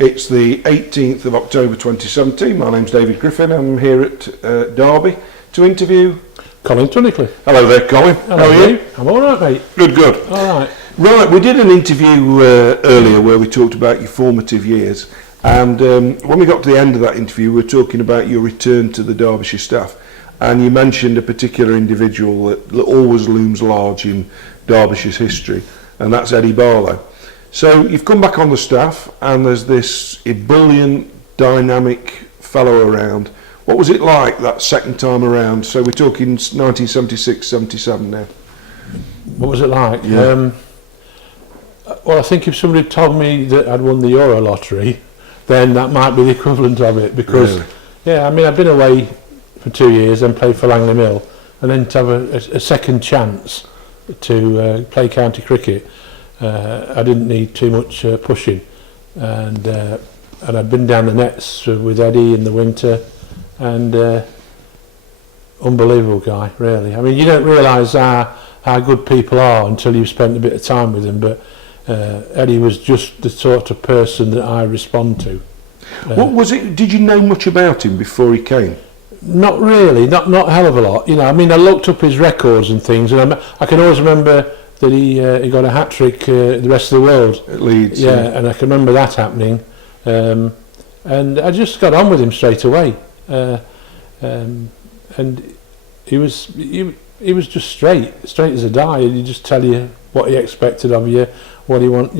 It's the 18th of October 2017. My name's David Griffin. I'm here at Derby to interview Colin Tunnicliffe. Hello there, Colin. Hello, how are you? I'm all right, mate. Good, good. All right. Right, we did an interview earlier where we talked about your formative years, and when we got to the end of that interview, we were talking about your return to the Derbyshire staff, and you mentioned a particular individual that always looms large in Derbyshire's history, and that's Eddie Barlow. So you've come back on the staff, and there's this ebullient, dynamic fellow around. What was it like that second time around? So we're talking 1976, 77 now. What was it like? Yeah. Well, I think if somebody told me that I'd won the Euro lottery, then that might be the equivalent of it. Because, really? Yeah, I mean, I've been away for 2 years and played for Langley Mill, and then to have a second chance to play county cricket, I didn't need too much pushing, and I'd been down the nets with Eddie in the winter, and unbelievable guy, really. I mean, you don't realise how good people are until you've spent a bit of time with them, but Eddie was just the sort of person that I respond to. What was it? Did you know much about him before he came? Not really, not a hell of a lot. You know, I mean, I looked up his records and things, and I can always remember that he got a hat-trick the rest of the world. At Leeds. Yeah, and I can remember that happening. And I just got on with him straight away. And he was just straight as a die. He'd just tell you what he expected of you, what he what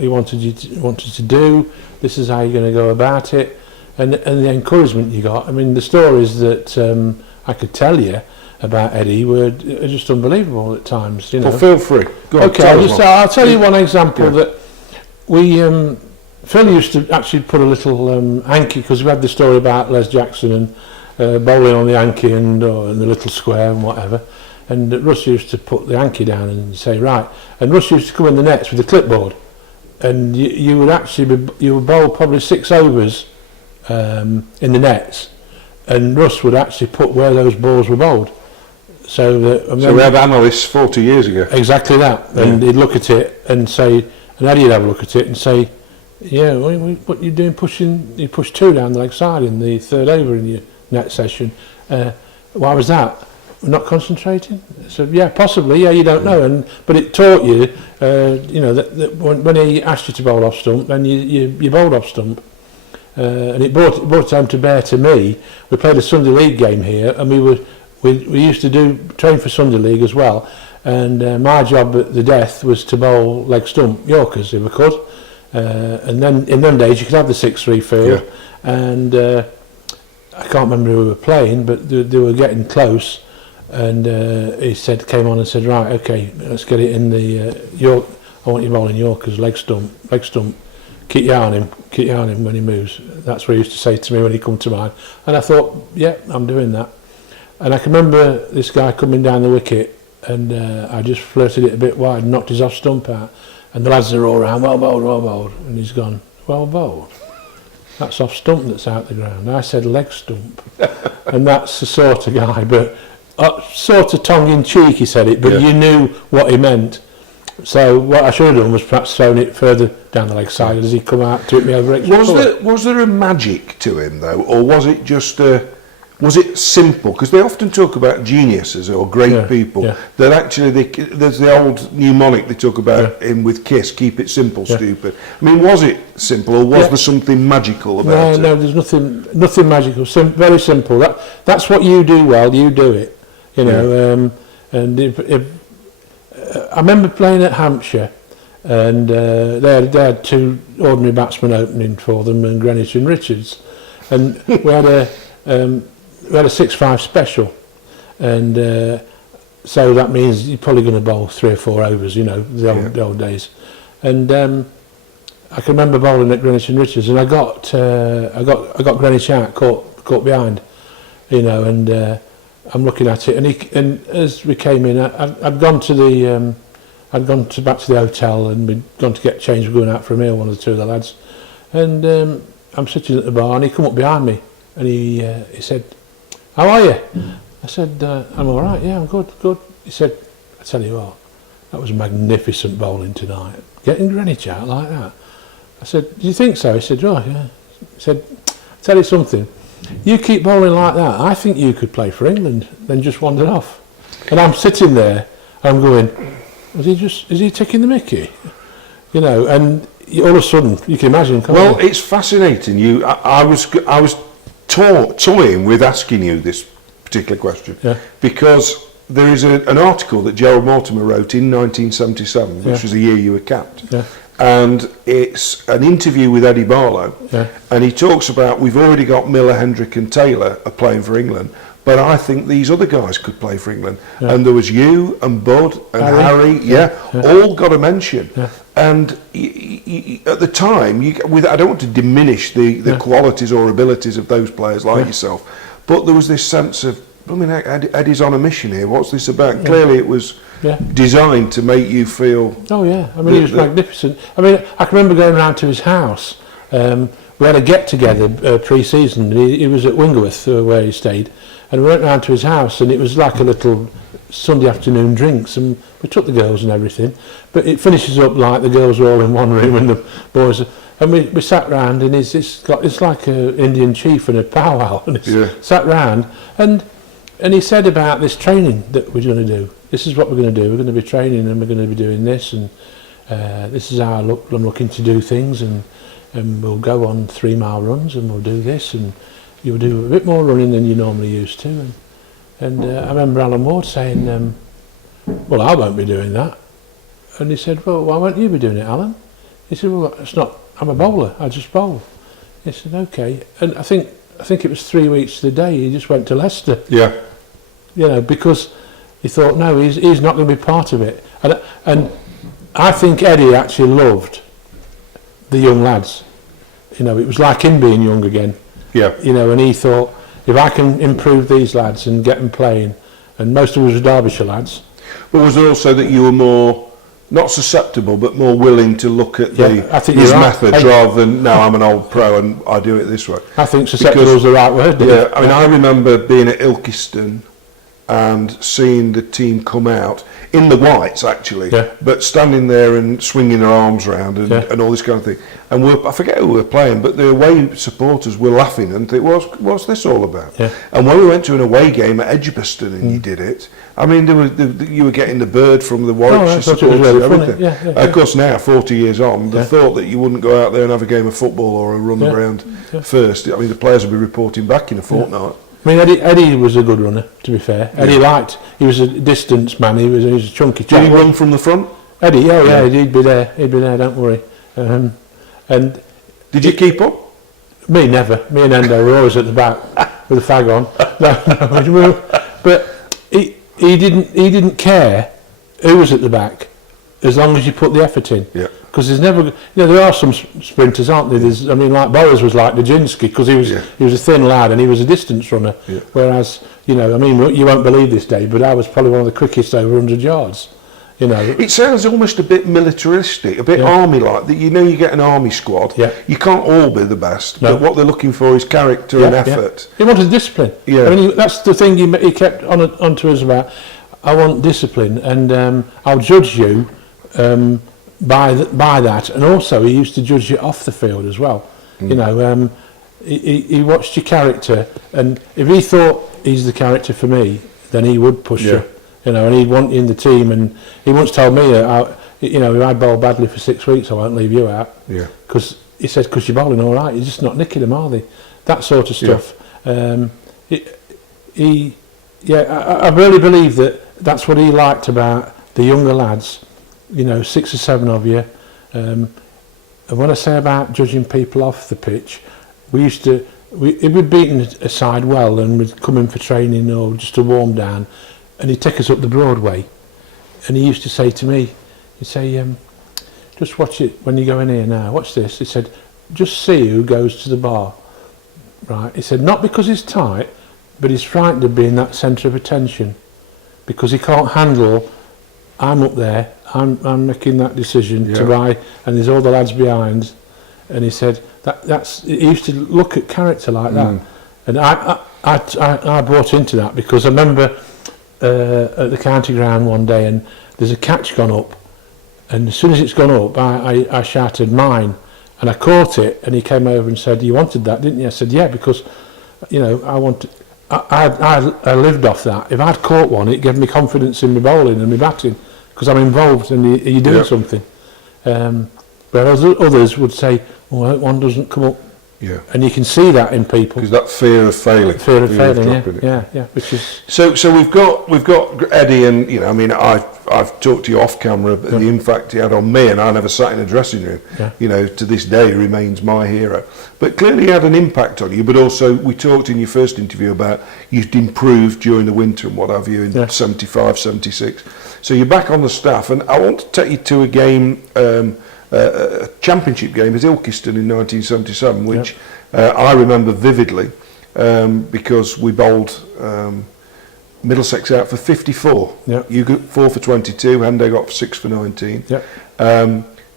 he wanted to do. This is how you're going to go about it, and the encouragement you got. I mean, the stories that I could tell you about Eddie were just unbelievable at times. You know. Well, feel free. Go on, Okay, I'll tell you one example that we. Phil used to actually put a little hanky, because we had the story about Les Jackson and bowling on the hanky and the little square and whatever. And Russ used to put the hanky down and say, right. And Russ used to come in the nets with a clipboard, and you would actually you would bowl probably 6 overs in the nets, and Russ would actually put where those balls were bowled. So we had analysts 40 years ago. Exactly that. And he'd look at it and say, and Eddie'd have a look at it and say, yeah, what you doing pushing? You pushed 2 down the leg side in the 3rd over in your net session. Why was that? Not concentrating? So yeah, possibly. Yeah, you don't know. But it taught you, that when he asked you to bowl off stump, then you bowled off stump. And it brought it home to bear to me. We played a Sunday League game here, and we used to train for Sunday League as well. And my job at the death was to bowl leg stump Yorkers if I could. And then in them days you could have the 6-3 field, and I can't remember who we were playing, but they were getting close, and he came on and said, right, okay, let's get it in the York. I want you bowling Yorkers, leg stump, keep your eye on him when he moves. That's what he used to say to me when he come to mind, and I thought, yeah, I'm doing that. And I can remember this guy coming down the wicket, and I just flirted it a bit wide and knocked his off stump out. And the lads are all around, well bowled, and he's gone, well bowled? That's off stump that's out the ground. I said leg stump. And that's the sort of guy, but sort of tongue-in-cheek he said it, but you knew what he meant. So what I should have done was perhaps thrown it further down the leg side as he come out to hit me over extra. Was there a magic to him, though, or was it just was it simple? Because they often talk about geniuses or great people. Yeah. That actually, there's the old mnemonic they talk about him with KISS, keep it simple, stupid. I mean, was it simple, or was there something magical about it? No, there's nothing magical. Very simple. That's what you do well. You do it. You know. And I remember playing at Hampshire, and they had 2 ordinary batsmen opening for them, and Greenwich and Richards, and we had a 6-5 special, and so that means you're probably going to bowl 3 or 4 overs, the old days. And I can remember bowling at Greenwich and Richards, and I got Greenwich out, caught behind, and I'm looking at it, and as we came in, I'd gone back to the hotel, and we'd gone to get changed. We're going out for a meal, one of the 2 of the lads, and I'm sitting at the bar, and he come up behind me, and he said, how are you? I said, I'm all right, yeah, I'm good. He said, I tell you what, that was magnificent bowling tonight. Getting Greenwich out like that. I said, do you think so? He said, oh, yeah. He said, tell you something. You keep bowling like that, I think you could play for England. Then just wandered off. And I'm sitting there, I'm going, is he taking the mickey? You know, and all of a sudden, you can imagine. Well, it's fascinating. I was toying with asking you this particular question, because there is an article that Gerald Mortimer wrote in 1977, which was the year you were capped. And it's an interview with Eddie Barlow, and he talks about, we've already got Miller, Hendrick and Taylor are playing for England, but I think these other guys could play for England. And there was you and Bud and Harry, all got a mention. And at the time, I don't want to diminish the qualities or abilities of those players like yourself, but there was this sense of, I mean, Eddie's on a mission here. What's this about? Clearly, it was designed to make you feel. Oh yeah, I mean, he was magnificent. I mean, I can remember going round to his house. We had a get-together pre-season. He was at Wingworth, where he stayed, and we went round to his house, and it was like a little Sunday afternoon drinks, and we took the girls and everything. But it finishes up like the girls were all in one room and the boys. And we sat round, and it's like an Indian chief and a powwow, and sat round, and he said about this training that we're going to do. This is what we're going to do. We're going to be training, and we're going to be doing this, and this is how I'm looking to do things, and we'll go on 3-mile runs, and we'll do this, and you'll do a bit more running than you normally used to. And I remember Alan Ward saying, well, I won't be doing that. And he said, well, why won't you be doing it, Alan? He said, well, it's not. I'm a bowler. I just bowl. He said, okay. And I think it was 3 weeks to the day he just went to Leicester. Yeah. You know, because he thought, no, he's not going to be part of it. And I think Eddie actually loved the young lads. You know, it was like him being young again. Yeah. You know, and he thought, if I can improve these lads and get them playing, and most of us were Derbyshire lads. But was it also that you were more, not susceptible, but more willing to look at his methods rather than, no, I'm an old pro and I do it this way? I think susceptible is the right word. Yeah, I mean, I remember being at Ilkeston and seeing the team come out in the whites, actually, but standing there and swinging their arms around and all this kind of thing. And I forget who we were playing, but the away supporters were laughing and think, what's this all about? And when we went to an away game at Edgbaston and you did it, I mean, you were getting the bird from the Warwickshire supporters and everything. Of course, now, 40 years on, the thought that you wouldn't go out there and have a game of football or a run around first, I mean, the players would be reporting back in a fortnight. I mean, Eddie was a good runner, to be fair. Eddie he was a distance man, he was a chunky chap. Did he run from the front? Eddie, he'd be there, don't worry. And did you keep up? Me, never. Me and Endo were always at the back with a fag on. No, but he didn't care who was at the back, as long as you put the effort in. Yeah. Because there's never, there are some sprinters, aren't there? I mean, like Bowers was like Nijinsky, because he was a thin lad and he was a distance runner. Yeah. Whereas, I mean, you won't believe this, Dave, but I was probably one of the quickest over 100 yards. It sounds almost a bit militaristic, a bit army-like. That you get an army squad. Yeah. You can't all be the best, but what they're looking for is character and effort. He wanted discipline. Yeah. I mean, that's the thing he kept on to us about. I want discipline, and I'll judge you. By that, and also he used to judge you off the field as well. He watched your character, and if he thought he's the character for me, then he would push you. And he'd want you in the team. And he once told me, if I bowl badly for 6 weeks, I won't leave you out. Yeah. Because he said, because you're bowling all right, you're just not nicking them, are they? That sort of stuff. Yeah. I really believe that's what he liked about the younger lads. 6 or 7 of you, and when I say about judging people off the pitch, if we'd beaten a side well and we'd come in for training or just to warm down, and he'd take us up the Broadway, and he used to say to me, he'd say, just watch it when you go in here now, watch this. He said, just see who goes to the bar, right? He said, not because he's tight, but he's frightened of being that centre of attention, because he can't handle, I'm up there, I'm making that decision to buy, and there's all the lads behind, and he said he used to look at character like that, and I brought into that because I remember at the county ground one day, and there's a catch gone up, and as soon as it's gone up, I shouted mine, and I caught it, and he came over and said, "You wanted that, didn't you?" I said, "Yeah, because, you know, I lived off that. If I'd caught one, it gave me confidence in my bowling and my batting, because I'm involved and you're doing something." Whereas others would say, "Oh, I hope one doesn't come up." Yeah. And you can see that in people. Because that fear of failing. Fear of failing, yeah. Which is so we've got Eddie, and you know, I mean, I've talked to you off camera, but the impact he had on me, and I never sat in a dressing room. Yeah. You know, to this day, he remains my hero. But clearly, he had an impact on you. But also, we talked in your first interview about you'd improved during the winter and what have you in 75, 76. So you're back on the staff, and I want to take you to a game. A championship game at Ilkeston in 1977, which I remember vividly because we bowled Middlesex out for 54. Yep. You got 4 for 22, Hendo got 6 for 19. Yep.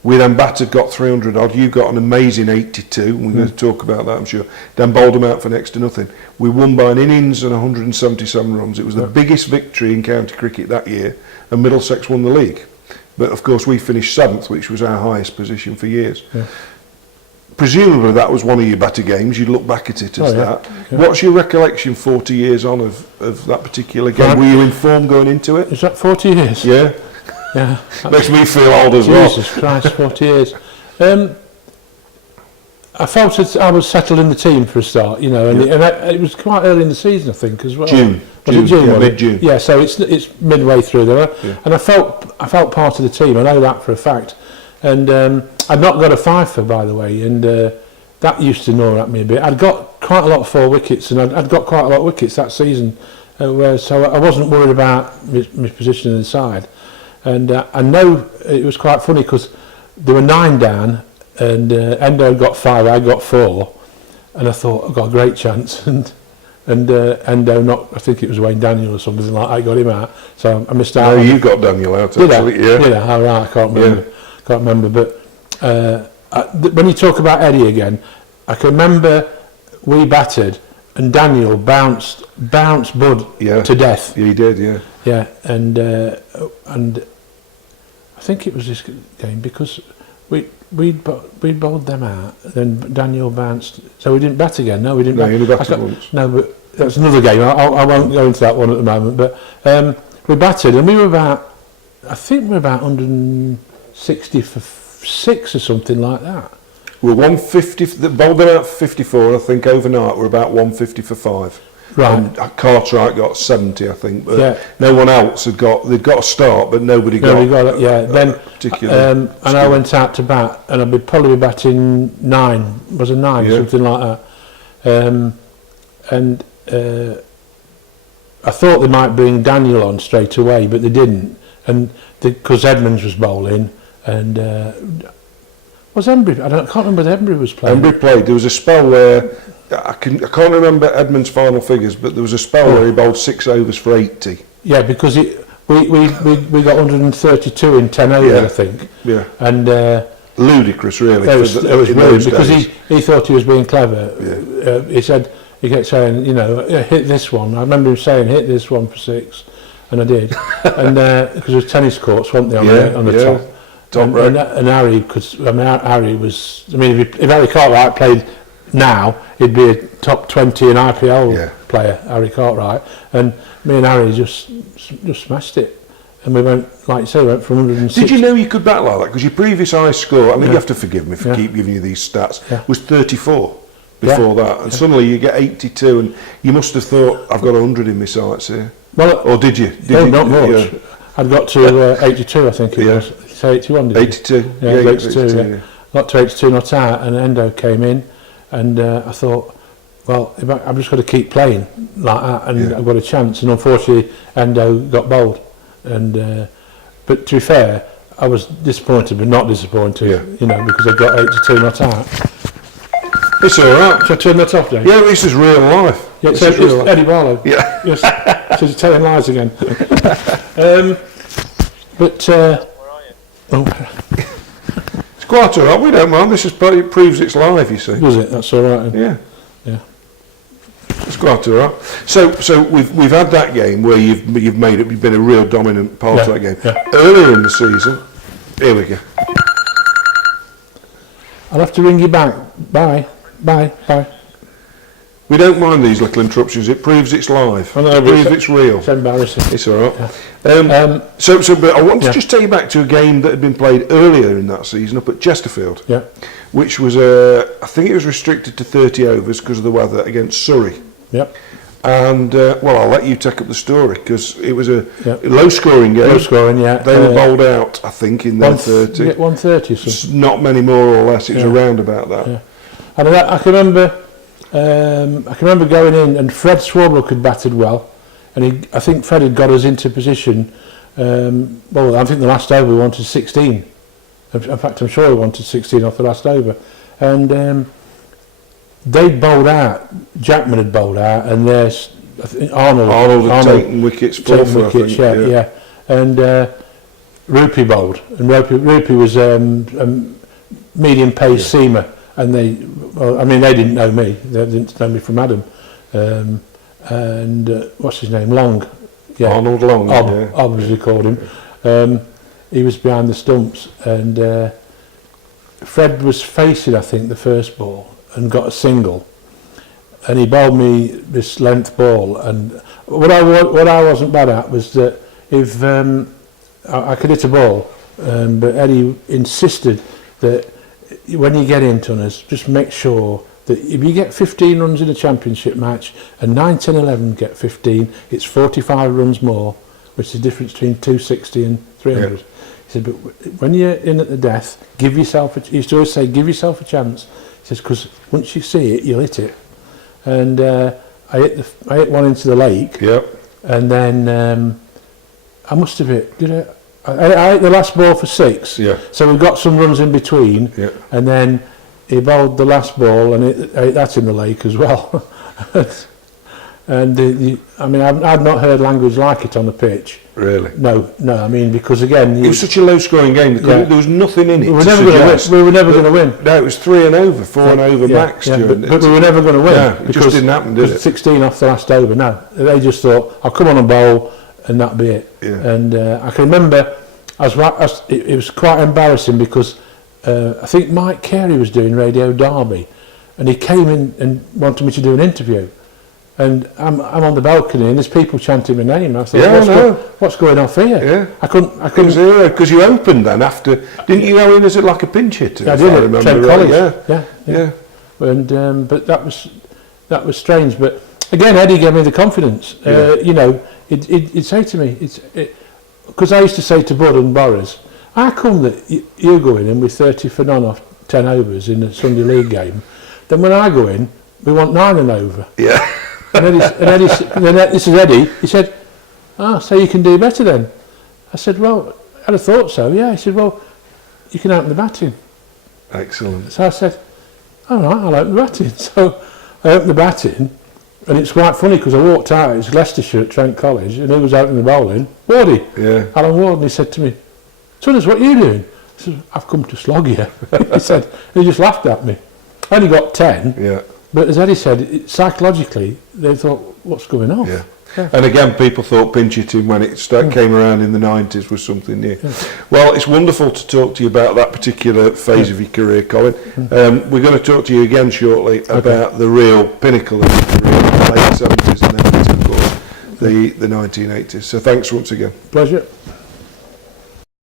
We then battered, got 300 odd. You got an amazing 82, and we're going to talk about that, I'm sure. Then bowled them out for next to nothing. We won by an innings and 177 runs. It was the biggest victory in county cricket that year, and Middlesex won the league. But of course we finished 7th, which was our highest position for years. Yeah. Presumably that was one of your better games. You'd look back at it as that. Yeah. What's your recollection 40 years on of that particular game? Were you informed going into it? Is that 40 years? Yeah. Yeah. Makes me feel old as well. Jesus Christ, 40 years. I felt that I was settled in the team for a start, you know, and it was quite early in the season, I think, as well. June, mid-June. Yeah, so it's midway through there, and I felt part of the team. I know that for a fact, and I'd not got a fifer, by the way, and that used to gnaw at me a bit. I'd got quite a lot of 4 wickets, and I'd got quite a lot of wickets that season, so I wasn't worried about my position in the side, and I know it was quite funny because there were 9 down. And Endo got 5, I got 4, and I thought I've got a great chance. And Endo knocked, I think it was Wayne Daniel or something like that, I got him out. So I missed out. No, you got Daniel out actually. Did I? Oh, right, I can't remember. Yeah. Can't remember. But when you talk about Eddie again, I can remember we batted and Daniel bounced Bud to death. Yeah, he did. Yeah. Yeah, and I think it was this game because we'd bowled them out, then Daniel bounced, so we didn't bat again. No, we didn't. No, you only batted once. No, but that's another game. I won't go into that one at the moment. But we batted, and we were about, I think we were about 160 for 6 or something like that. We're 150. The bowled them out for 54. I think overnight we're about 150 for 5. Right. And Cartwright got 70, I think, but no one else had got. They'd got a start, but nobody got it. Yeah. Then particularly. and I went out to bat, and I'd probably batting 9. Was a 9, something like that. And I thought they might bring Daniel on straight away, but they didn't. And because Edmonds was bowling, and was Embry? I can't remember whether Embry was playing. Embry played. There was a spell where. I can't remember Edmund's final figures, but there was a spell where he bowled 6 overs for 80. Yeah, because we got 132 in 10 overs, I think. Yeah. And ludicrous, really. It was weird because he thought he was being clever. Yeah. He kept saying, you know, hit this one. I remember him saying, hit this one for 6, and I did. And because there was tennis courts, weren't they, on the top? And Harry, because Harry was. I mean, if Harry Cartwright played now, he'd be a top 20 in IPL player, Harry Cartwright, and me and Harry just smashed it, and we went, like you say, went from 106. Did you know you could bat like that? Because your previous high score, I mean, you have to forgive me for keep giving you these stats, was 34 before that, and suddenly you get 82, and you must have thought, I've got 100 in my sights here. Well, or did you? Not much. Yeah. I'd got to 82, I think it was. So 81, did 82. You? Yeah, 82. Got to 82, not out, and Endo came in. And I thought, well, I'm just going to keep playing like that, and I've got a chance. And unfortunately, Endo got bowled. And but to be fair, I was disappointed, but not disappointed, you know, because I got 82 not out. It's all right. Should I turn that off, Dave? Yeah, this is real life. Yeah, it's Eddie Barlow. Yeah. Yes. So he's telling lies again. But where are you? Oh. Quite all right, we don't mind. This it proves it's live, you see. Was it? That's all right. Yeah. Yeah. It's quite all right. So we've had that game where you've made it. You've been a real dominant part of that game. Yeah. Earlier in the season, here we go. I'll have to ring you back. Bye. We don't mind these little interruptions. It proves it's live. I know, It proves it's real. It's embarrassing. It's all right. Yeah. But I want to just take you back to a game that had been played earlier in that season up at Chesterfield, Yeah. which was, I think it was restricted to 30 overs because of the weather, against Surrey. Yep. And, well, I'll let you take up the story, because it was a Yep. low-scoring game. Low scoring, yeah. They were bowled out, I think, in their 30. 130 or something. Not many more or less. It was Yeah. around about that. Yeah. And I can remember going in, and Fred Swarbrick had batted well, and I think Fred had got us into position. Well, I think the last over we wanted 16. In fact, I'm sure we wanted 16 off the last over, and they'd bowled out. Jackman had bowled out, and there's I think Arnold had taken wickets, taken wickets, yeah. And Rupee bowled, and Rupee was medium pace seamer. And they didn't know me. They didn't know me from Adam. What's his name? Long. Yeah. Arnold Long. Ob, as we called him. He was behind the stumps, and Fred was facing, I think, the first ball and got a single. And he bowled me this length ball. And what I wasn't bad at was that if I could hit a ball, but Eddie insisted that when you get into us, just make sure that if you get 15 runs in a championship match and 9, 10, 11 get 15, it's 45 runs more, which is the difference between 260 and 300. Yeah. He said, but when you're in at the death, give yourself he used to always say, give yourself a chance. He says, because once you see it, you'll hit it. And I hit one into the lake. Yep. And then I must have hit, I hit the last ball for 6, yeah. So we got some runs in between, yeah. And then he bowled the last ball, and that's in the lake as well. And I've not heard language like it on the pitch. Really? No. I mean, because again, it was such a low-scoring game. There was nothing in it. We were never going to win. No, it was 3 and over, 4 and over max. Yeah, but we were never going to win. Yeah, it just didn't happen, did it? 16 off the last over. No, they just thought, I'll come on and bowl, and that'd be it. Yeah. And I can remember, it was quite embarrassing because I think Mike Carey was doing Radio Derby, and he came in and wanted me to do an interview, and I'm on the balcony and there's people chanting my name. I thought, what's going off here? Yeah. I couldn't because you opened then after, didn't you go in as like a pinch hitter? I did it. Trent Collins. Yeah. And but that was strange. But again, Eddie gave me the confidence. He'd say to me, because I used to say to Bud and Boris, how come that you go in with 30 for none off 10 overs in a Sunday League game, then when I go in, we want 9 and over. Yeah. And this is Eddie, he said, so you can do better then? I said, well, I'd have thought so, yeah. He said, well, you can open the batting. Excellent. So I said, all right, I'll open the batting. So I opened the batting, and it's quite funny because I walked out, it was Leicestershire at Trent College, and he was opening the bowling. Wardy, Alan Warden, he said to me, Tunners, what are you doing? I said, I've come to slog you. He said, he just laughed at me. I only got 10, but as Eddie said, psychologically, they thought, what's going on? Yeah. And again, people thought pinch hitting when it came around in the 90s was something new. Yeah. Well, it's wonderful to talk to you about that particular phase of your career, Colin. We're going to talk to you again shortly about the real pinnacle of your career, the late 70s and then, of course, the 1980s. So thanks once again. Pleasure.